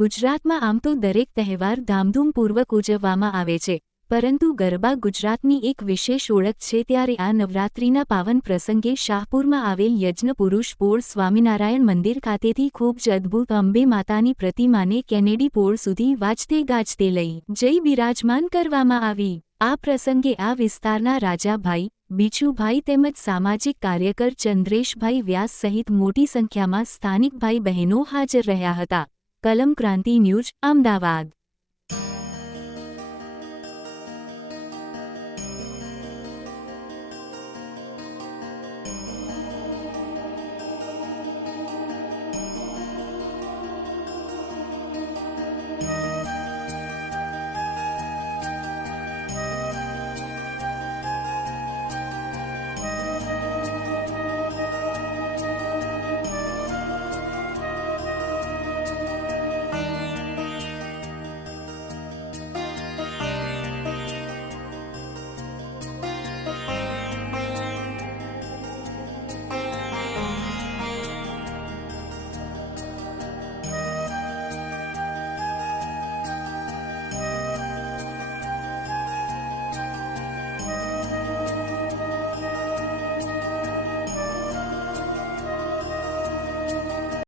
ગુજરાતમાં આમ તો દરેક તહેવાર ધામધૂમપૂર્વક ઉજવવામાં આવે છે, પરંતુ ગરબા ગુજરાતની એક વિશેષ ઓળખ છે ત્યારે આ નવરાત્રિના પાવન પ્રસંગે શાહપુરમાં આવેલ યજ્ઞપુરુષ પોળ સ્વામિનારાયણ મંદિર ખાતેથી ખૂબ જ અદ્ભુત અંબે માતાની પ્રતિમાને કેનેડી પોળ સુધી વાજતે ગાજતે લઈ જઈ બિરાજમાન કરવામાં આવી. આ પ્રસંગે આ વિસ્તારના રાજાભાઈ બીછુભાઈ તેમજ સામાજિક કાર્યકર ચંદ્રેશભાઈ વ્યાસ સહિત મોટી સંખ્યામાં સ્થાનિક ભાઈ બહેનો હાજર રહ્યા હતા. કલમ ક્રાંતિ ન્યૂઝ અમદાવાદ.